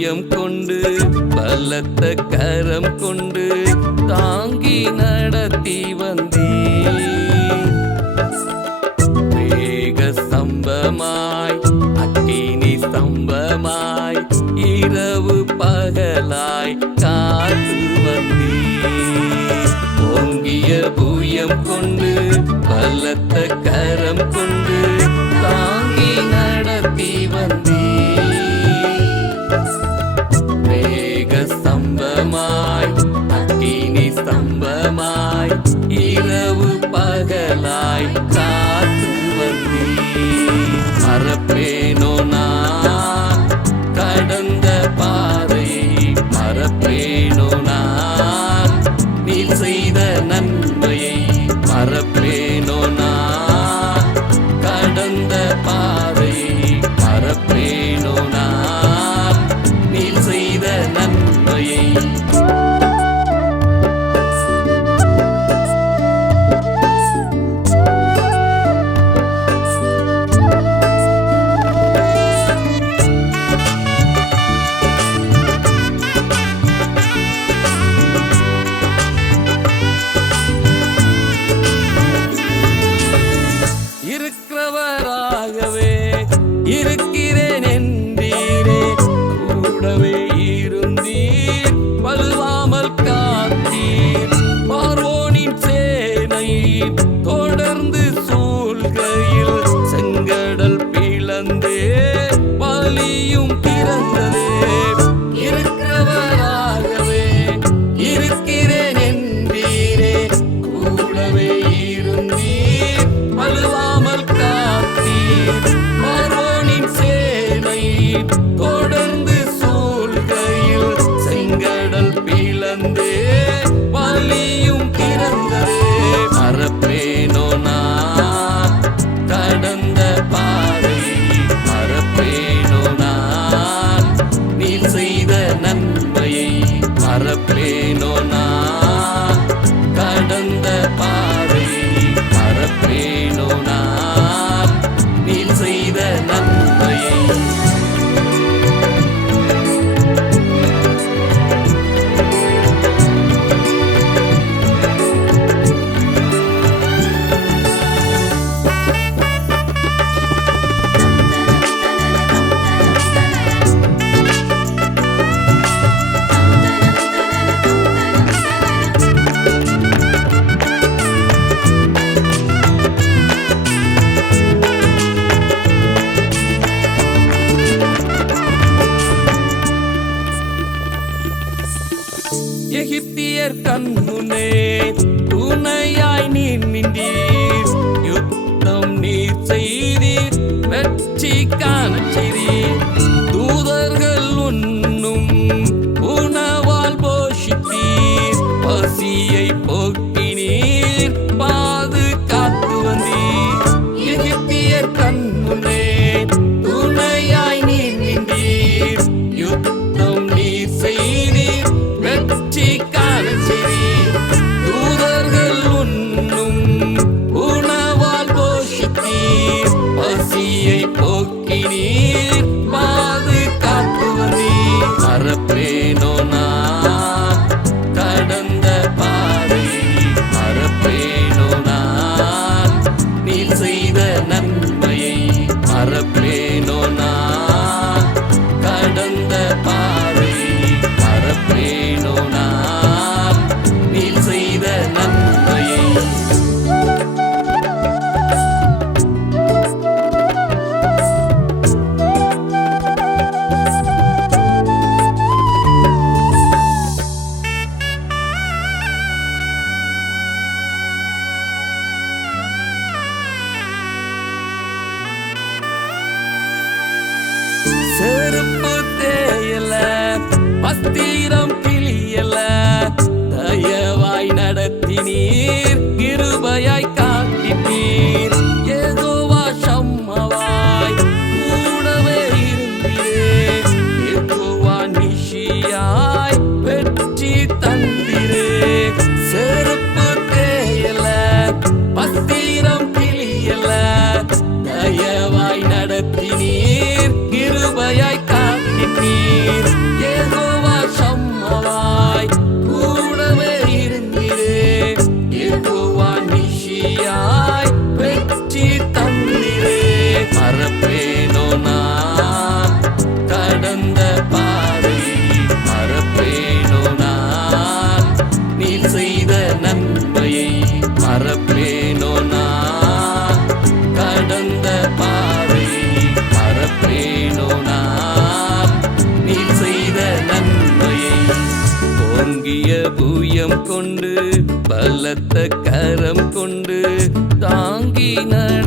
பூயம் கொண்டு பலத்த கரம் கொண்டு தாங்கி நடத்தி வந்தீர். மேக ஸ்தம்பமாய் அக்கினி ஸ்தம்பமாய் இரவு பகலாய் காத்து வந்தீர். ஓங்கிய பூயம் கொண்டு பலத்த கரம் கொண்டு தாங்கி நடத்தி வந்தீர். மேக ஸ்தம்பமாய் அக்கினி ஸ்தம்பமாய் இரவு பகலாய் காத்து வந்தீர். மறப்பேனோ நான் கடந்த பாதையை, மறப்பேனோ நான் நீ செய்த நன்மையை, மறப்பேனோ நான் கடந்த பாதையை, மறப்பேனோ நான் நீ செய்த நன்மையை. இருக்கிறவராகவே இருக்கிறேன் என்றீரே, கூடவே இருந்தீர் வலுவாமல் காத்தீர். பார்வோனின் சேனை தொடர்ந்து சூழ்கையில் செங்கடல் பிளந்தே வலியும் திறந்ததே. இருக்கிறவராகவே இருக்கிறேன் என்றீரே, கூடவே இருந்தீர் வலுவாமல் காத்தீர். பார்வோனின் சேனை தொடர்ந்து சூழ்கையில் செங்கடல் பிளந்தே வலியும் திறந்ததே. மறப்பேனோ நான் கடந்த பாதையை, மறப்பேனோ நான் நீ செய்த நன்மையை, மறப்பேனோ நான் கடந்த பாதையை, மறப்பேனோ நான் நீ செய்த நன்மையை. எகிப்தியர் கண்முனே துணையாய் நீர் நின்றீர். யுத்தம் நீர் செய்தீர், வெற்றி காணச் செய்தீர். தூதர்கள் உண்ணும் உணவால் போஷித்தீர். பசியை போக்கினீர், பாதுகாத்து வந்தீர். எகிப்தியர் கண்முனே துணையாய் நீர் நின்றீர். யுத்தம் நீர் செய்தீர், வெற்றி காணச் செய்தீர். தூதர்கள் உண்ணும் உணவால் போஷித்தீர். பசியை போக்கினீர், பாதுகாத்து வந்தீர். மறப்பேனோ நான் கடந்த பாதையை, மறப்பேனோ நான் நீ செய்த நன்மையை, மறப்பேனோ நான் கடந்த பாதையை, மறப்பேனோ நான் நீ செய்த நன்மையை. செருப்பு தேயல, வஸ்திரம் கிளியல, தயவாய் நடத்தினீர், கிருபையாய் காத்தினீர். யெகோவா ஷம்மாவாய் கூடவே இருந்தீரே, யெகோவா நிஷியாய் வெற்றி தந்தீரே. செருப்பு தேயல, வஸ்திரம் கிளியல, தயவாய் நடத்தினீர், கிருபையாய் காத்தினீர். நட